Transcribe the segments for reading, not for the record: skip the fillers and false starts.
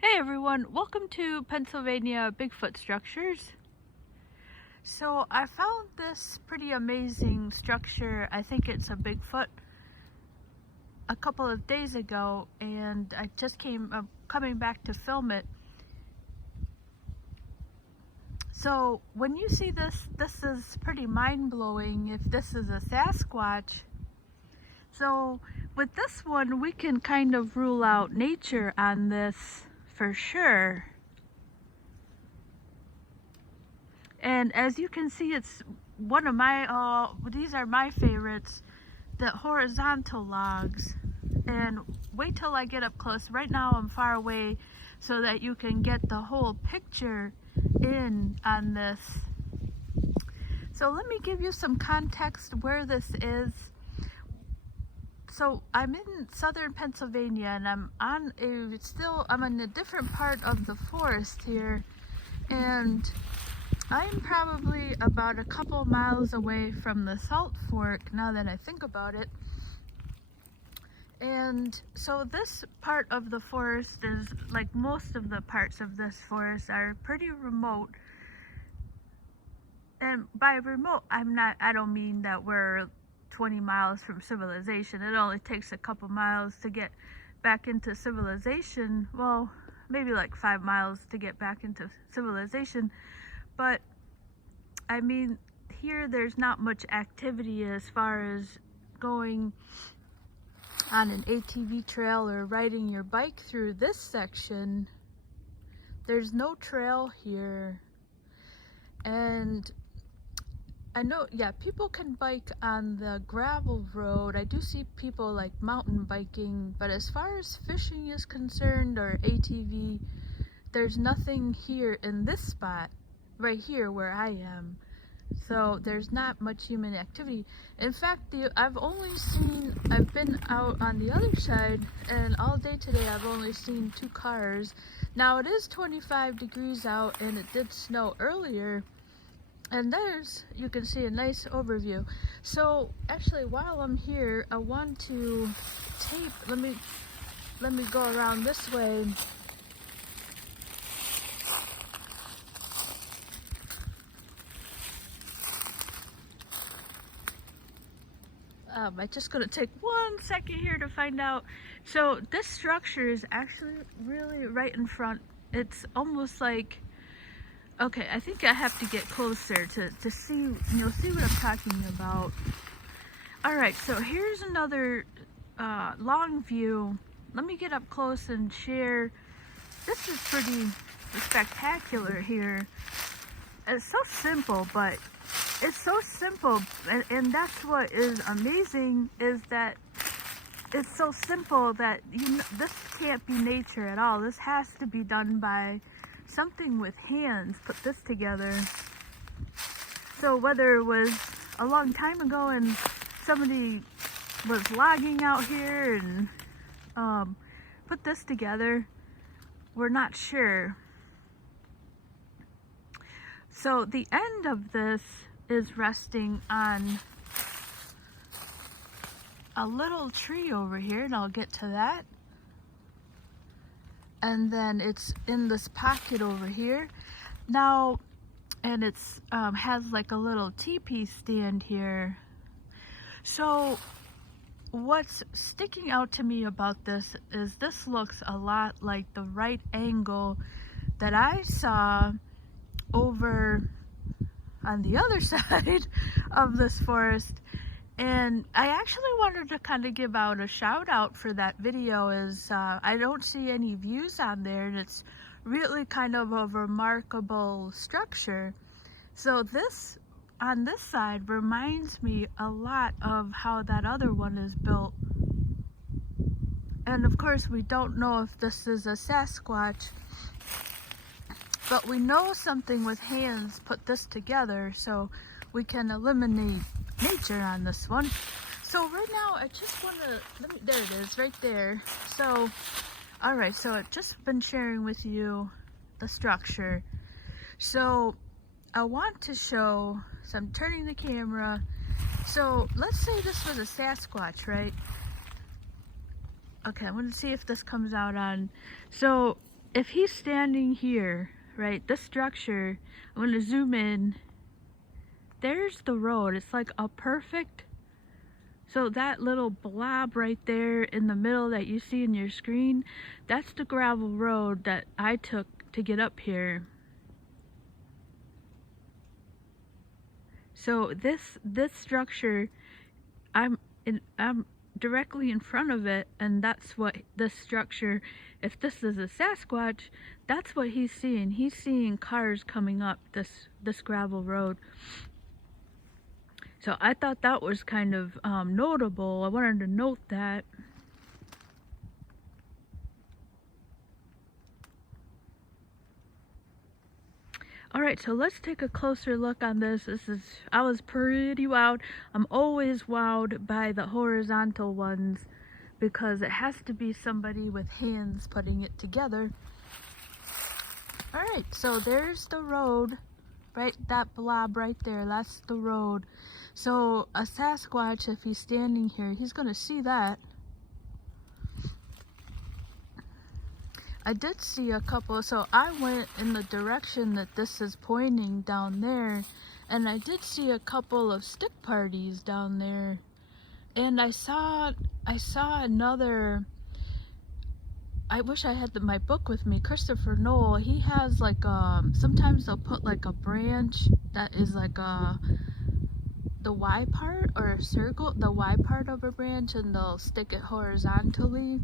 Hey everyone, welcome to Pennsylvania Bigfoot Structures. So I found this pretty amazing structure, I think it's a Bigfoot, a couple of days ago, and I just coming back to film it. So when you see this is pretty mind-blowing if this is a Sasquatch. So with this one, we can kind of rule out nature on this for sure. And as you can see, it's one of my, these are my favorites, the horizontal logs. And wait till I get up close. Right now I'm far away so that you can get the whole picture in on this. So let me give you some context where this is. So I'm in southern Pennsylvania and I'm in a different part of the forest here, and I'm probably about a couple miles away from the Salt Fork now that I think about it. And so this part of the forest is, like most of the parts of this forest, are pretty remote. And by remote, I don't mean that we're 20 miles from civilization. It only takes a couple miles to get back into civilization. Well, maybe like 5 miles to get back into civilization. But I mean, here there's not much activity as far as going on an ATV trail or riding your bike through this section. There's no trail here. And I know, yeah, people can bike on the gravel road. I do see people like mountain biking, but as far as fishing is concerned or ATV, there's nothing here in this spot, right here where I am. So there's not much human activity. In fact, I've been out on the other side, and all day today I've only seen 2 cars. Now it is 25 degrees out and it did snow earlier. And you can see a nice overview. So actually, while I'm here, I want to tape, let me go around this way. I'm just gonna take 1 second here to find out. So this structure is actually really right in front. It's almost like, okay, I think I have to get closer to see, see what I'm talking about. All right, so here's another long view. Let me get up close and share. This is pretty spectacular here. It's so simple, but it's so simple, and that's what is amazing, is that it's so simple that this can't be nature at all. This has to be done by something with hands, put this together. So whether it was a long time ago and somebody was logging out here and put this together, we're not sure. So the end of this is resting on a little tree over here, and I'll get to that. And then it's in this pocket over here now, and it's has like a little teepee stand here. So what's sticking out to me about this is this looks a lot like the right angle that I saw over on the other side of this forest. And I actually wanted to kind of give out a shout out for that video, as I don't see any views on there, and it's really kind of a remarkable structure. So this on this side reminds me a lot of how that other one is built. And of course we don't know if this is a Sasquatch, but we know something with hands put this together, so we can eliminate nature on this one. So right now I just want to, there it is, right there. So, alright, so I've just been sharing with you the structure. So I want to show, so I'm turning the camera. So let's say this was a Sasquatch, right? Okay, I'm going to see if this comes out on. So if he's standing here, right, this structure, I'm going to zoom in. There's the road. It's like a perfect, so that little blob right there in the middle that you see in your screen, that's the gravel road that I took to get up here. So this structure, I'm directly in front of it, and that's what this structure, if this is a Sasquatch, that's what he's seeing. He's seeing cars coming up this gravel road. So I thought that was kind of notable. I wanted to note that. Alright, so let's take a closer look on this. I was pretty wowed. I'm always wowed by the horizontal ones because it has to be somebody with hands putting it together. Alright, so there's the road, right? That blob right there, that's the road. So a Sasquatch, if he's standing here, he's gonna see that. I did see a couple, so I went in the direction that this is pointing down there, and I did see a couple of stick parties down there. And I saw another, I wish I had my book with me, Christopher Noel. He has like, sometimes they'll put like a branch that is like the Y part, or a circle, the Y part of a branch, and they'll stick it horizontally.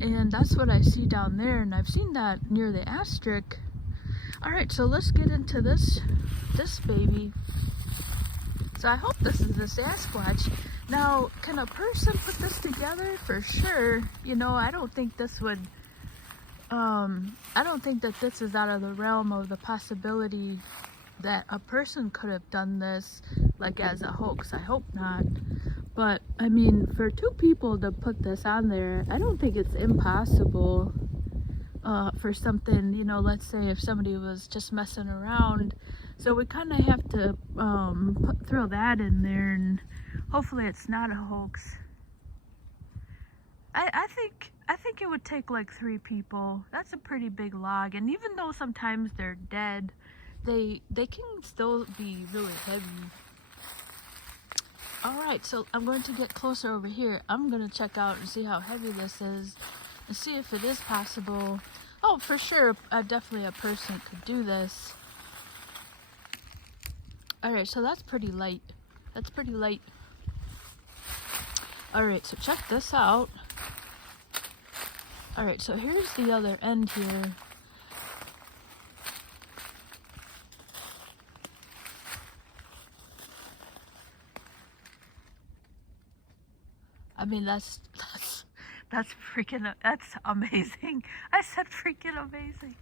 And that's what I see down there, and I've seen that near the asterisk. Alright, so let's get into this baby. So I hope this is the Sasquatch. Now, can a person put this together? For sure. You know, I don't think this would, I don't think that this is out of the realm of the possibility that a person could have done this, like as a hoax. I hope not. But, I mean, for two people to put this on there, I don't think it's impossible for something, you know, let's say if somebody was just messing around. So we kind of have to throw that in there, and hopefully it's not a hoax. I think it would take like 3 people. That's a pretty big log, and even though sometimes they're dead, they can still be really heavy. Alright, so I'm going to get closer over here. I'm going to check out and see how heavy this is and see if it is possible. Oh, for sure, definitely a person could do this. Alright, so that's pretty light. That's pretty light. Alright, so check this out. Alright, so here's the other end here. I mean, that's freaking, that's amazing. I said freaking amazing.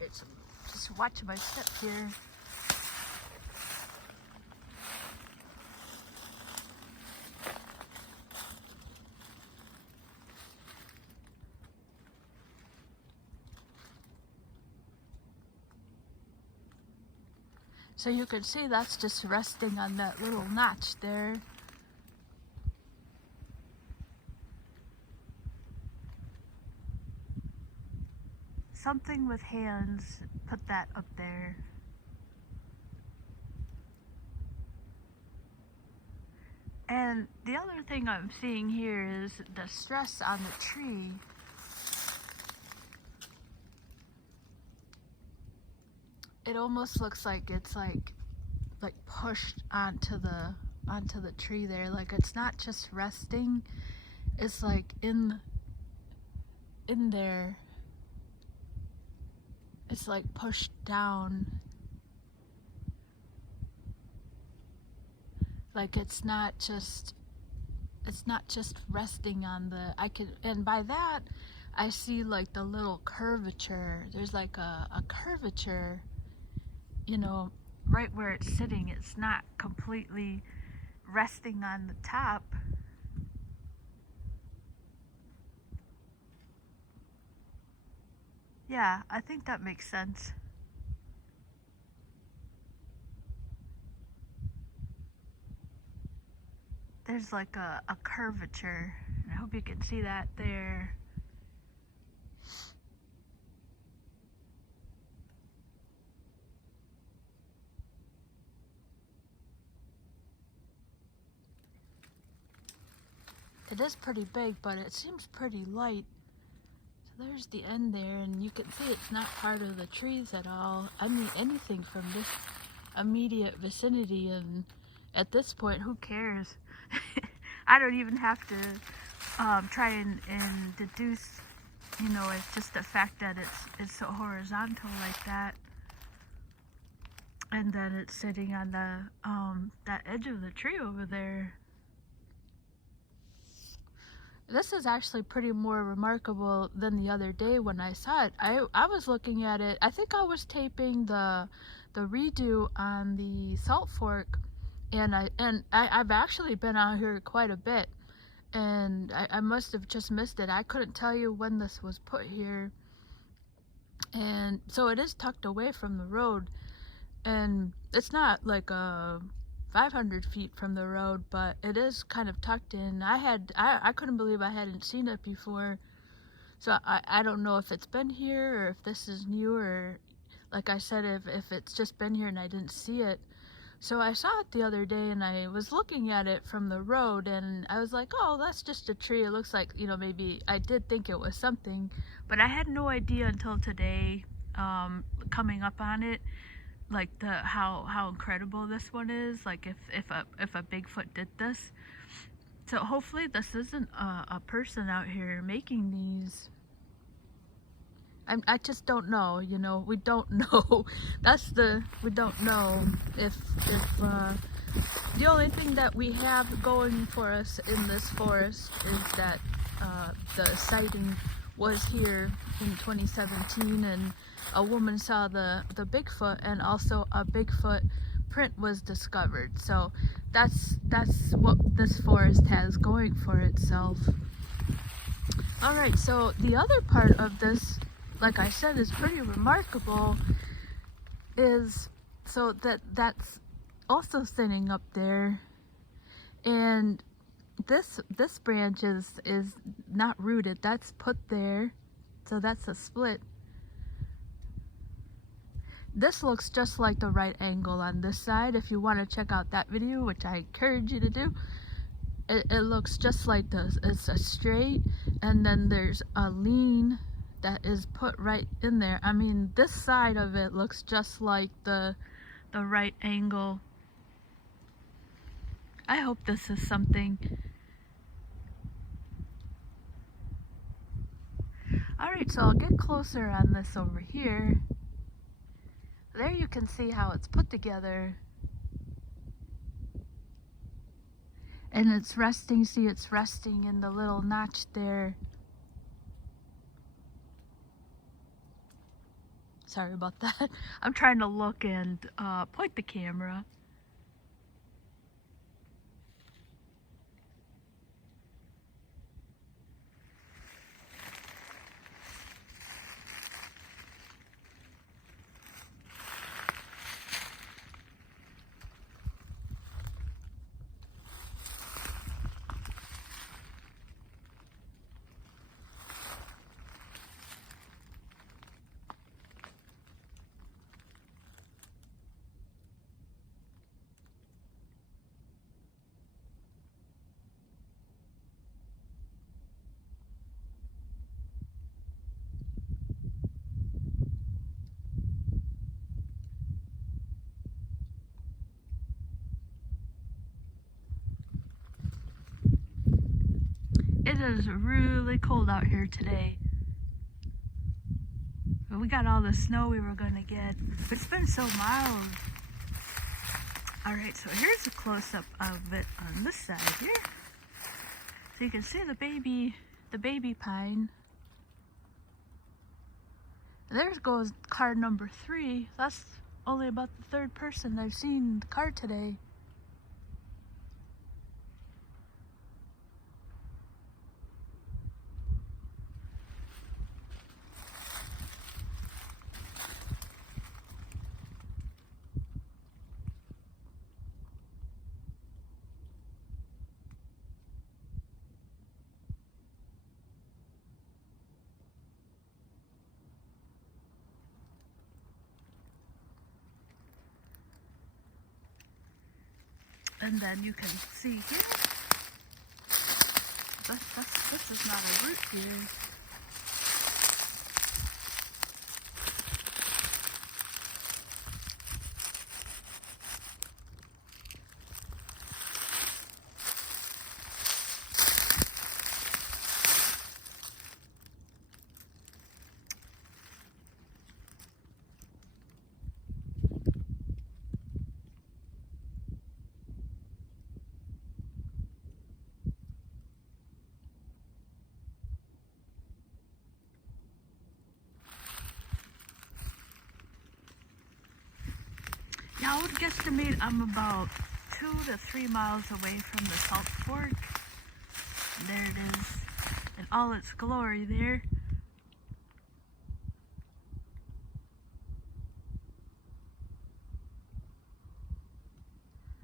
Just watch my step here. So you can see that's just resting on that little notch there. Something with hands put that up there. And the other thing I'm seeing here is the stress on the tree. It almost looks like it's like pushed onto the tree there. Like it's not just resting, it's like in there. It's like pushed down. Like it's not just resting on the, and by that I see like the little curvature. There's like a curvature, you know, right where it's sitting. It's not completely resting on the top. Yeah, I think that makes sense. There's like a curvature. hope you can see that there. It is pretty big, but it seems pretty light. So there's the end there, and you can see it's not part of the trees at all. I mean, anything from this immediate vicinity, and at this point, who cares? I don't even have to try and deduce, you know, it's just the fact that it's so horizontal like that. And then it's sitting on the that edge of the tree over there. This is actually pretty more remarkable than the other day when I saw it. I was looking at it. I think I was taping the redo on the Salt Fork, and I've actually been out here quite a bit, and I must have just missed it. I couldn't tell you when this was put here, and so it is tucked away from the road, and it's not like a 500 feet from the road, but it is kind of tucked in. I couldn't believe I hadn't seen it before, so I don't know if it's been here or if this is new, or like I said, if it's just been here and I didn't see it. So I saw it the other day, and I was looking at it from the road, and I was like, oh, that's just a tree. It looks like, you know, maybe I did think it was something, but I had no idea until today, coming up on it, like how incredible this one is. Like if a Bigfoot did this. So hopefully this isn't a person out here making these. I just don't know, you know, we don't know. We don't know if the only thing that we have going for us in this forest is that the sighting was here in 2017, and a woman saw the Bigfoot, and also a Bigfoot print was discovered. So that's what this forest has going for itself. Alright, so the other part of this, like I said, is pretty remarkable, is so that's also sitting up there, and this branch is not rooted, that's put there, so that's a split. This looks just like the right angle on this side. If you want to check out that video, which I encourage you to do, it looks just like this. It's a straight, and then there's a lean that is put right in there. I mean, this side of it looks just like the right angle. I hope this is something. Alright, so I'll get closer on this over here. There you can see how it's put together. And it's resting, see, it's resting in the little notch there. Sorry about that. I'm trying to look and point the camera. It is really cold out here today. But we got all the snow we were gonna get. But it's been so mild. Alright, so here's a close-up of it on this side here. So you can see the baby pine. There goes car number 3. That's only about the 3rd person I've seen in the car today. And then you can see here, this is not a root here. Yeah, I would guesstimate I'm about 2 to 3 miles away from the Salt Fork. There it is in all its glory there.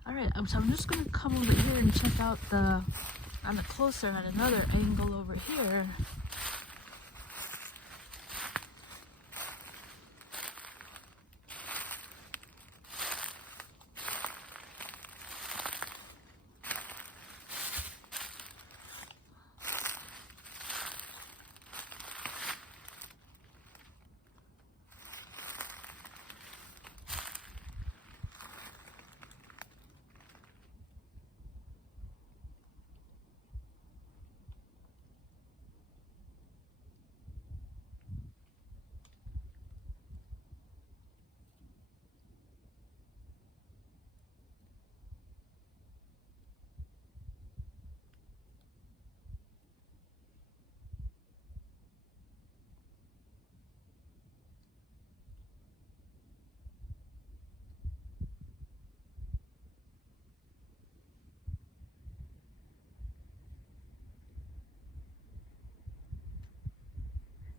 Alright, so I'm just going to come over here and check out on another angle over here.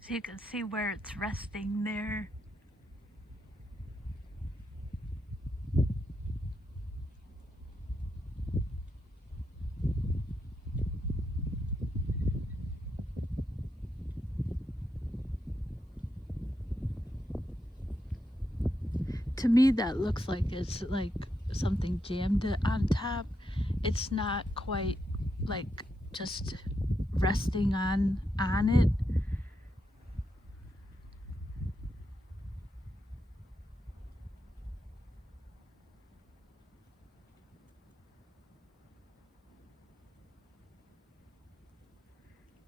So you can see where it's resting there. To me, that looks like it's like something jammed on top. It's not quite like just resting on it.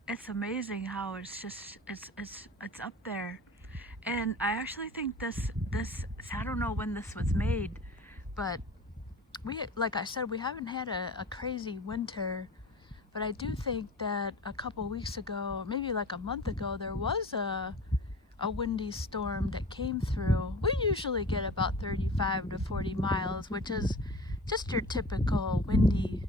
It's amazing how it's just it's up there. And I actually think this I don't know when this was made, but like I said, we haven't had a crazy winter, but I do think that a couple weeks ago, maybe like a month ago, there was a windy storm that came through. We usually get about 35 to 40 miles, which is just your typical windy.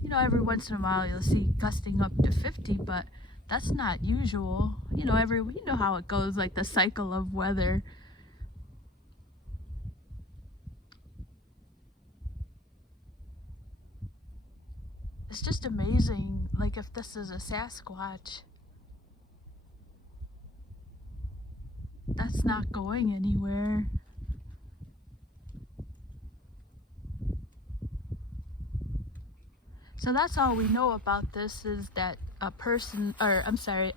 You know, every once in a while you'll see gusting up to 50, but that's not usual. You know how it goes, like the cycle of weather. It's just amazing, like if this is a Sasquatch. That's not going anywhere. So that's all we know about this, is that a person, or I'm sorry,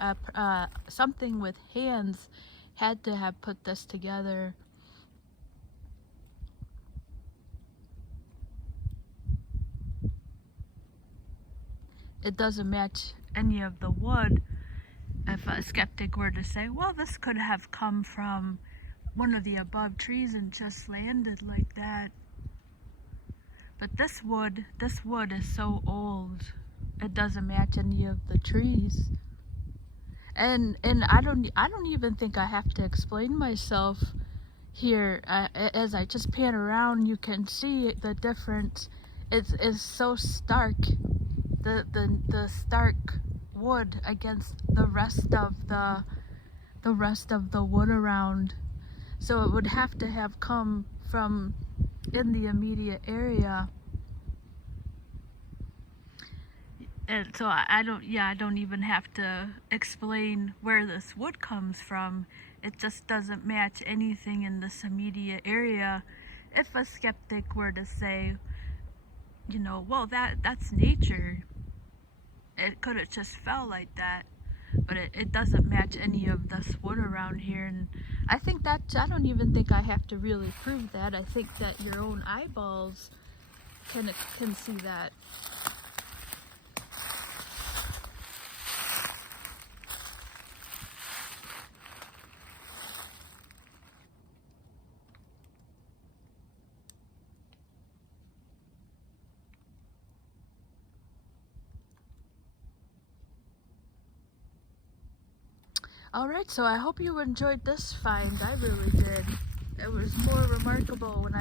something with hands had to have put this together. It doesn't match any of the wood. If a skeptic were to say, well, this could have come from one of the above trees and just landed like that. But this wood is so old, it doesn't match any of the trees. And I don't even think I have to explain myself here. As I just pan around, you can see the difference. It's so stark. The stark wood against the rest of the wood around. So it would have to have come from in the immediate area. And so I don't even have to explain where this wood comes from. It just doesn't match anything in this immediate area. If a skeptic were to say, you know, well, that's nature. It could have just fell like that, but it doesn't match any of this wood around here. And I think that, I don't even think I have to really prove that. I think that your own eyeballs can see that. Alright, so I hope you enjoyed this find. I really did. It was more remarkable when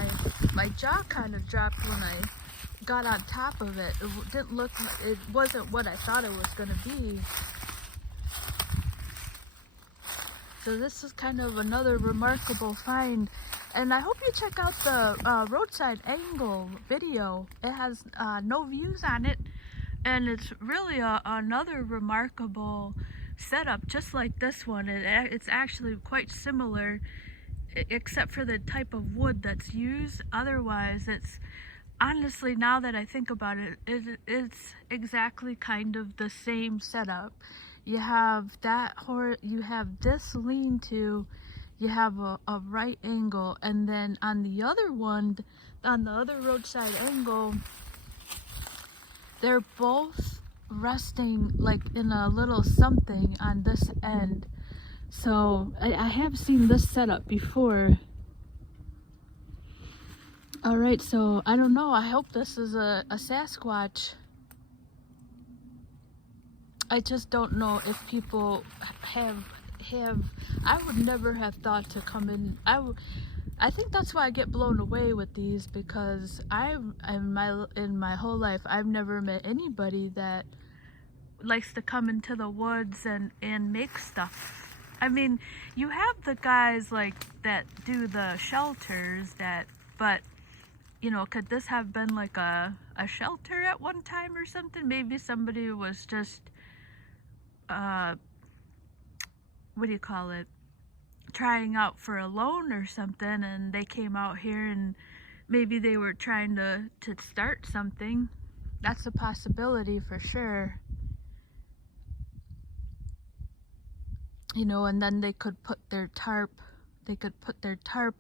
my jaw kind of dropped when I got on top of it. It didn't look, it wasn't what I thought it was going to be. So this is kind of another remarkable find. And I hope you check out the roadside angle video. It has no views on it. And it's really another remarkable setup, just like this one. It's actually quite similar, except for the type of wood that's used. Otherwise, it's honestly, now that I think about it, it's exactly kind of the same setup. You have you have this lean-to, you have a right angle, and then on the other one, on the other roadside angle, they're both resting like in a little something on this end. So I have seen this setup before. Alright, so I don't know, I hope this is a Sasquatch. I just don't know if people have I would never have thought to come in. I think that's why I get blown away with these, because in my whole life I've never met anybody that likes to come into the woods and make stuff. I mean, you have the guys like that do the shelters but you know, could this have been like a shelter at one time or something? Maybe somebody was just what do you call it, trying out for a loan or something, and they came out here and maybe they were trying to start something. That's a possibility for sure. You know, and then they could put their tarp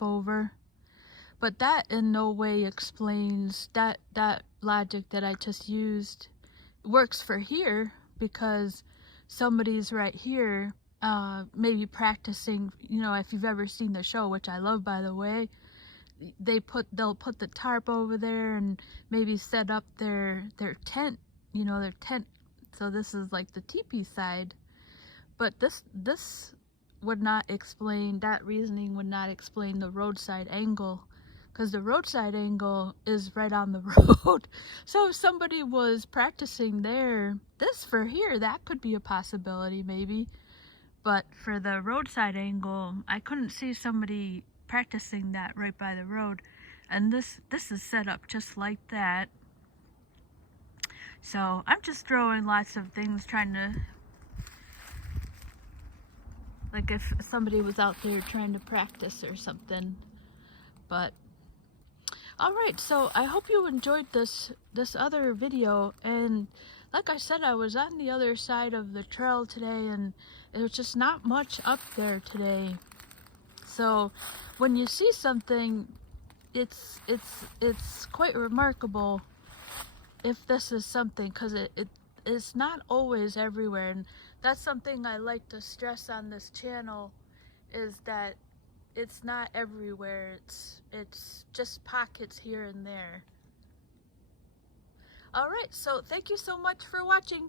over. But that in no way explains that logic that I just used works for here, because somebody's right here, maybe practicing. You know, if you've ever seen the show, which I love, by the way, they'll put the tarp over there and maybe set up their tent, you know, their tent. So this is like the teepee side. But this would not explain, that reasoning would not explain the roadside angle, because the roadside angle is right on the road. So if somebody was practicing there, this for here, that could be a possibility maybe. But for the roadside angle, I couldn't see somebody practicing that right by the road. And this is set up just like that. So I'm just throwing lots of things, trying to, like if somebody was out there trying to practice or something. But alright, so I hope you enjoyed this other video. And like I said, I was on the other side of the trail today, and there was just not much up there today. So when you see something, it's quite remarkable if this is something, because it's not always everywhere. And that's something I like to stress on this channel, is that it's not everywhere. It's just pockets here and there. Alright, so thank you so much for watching.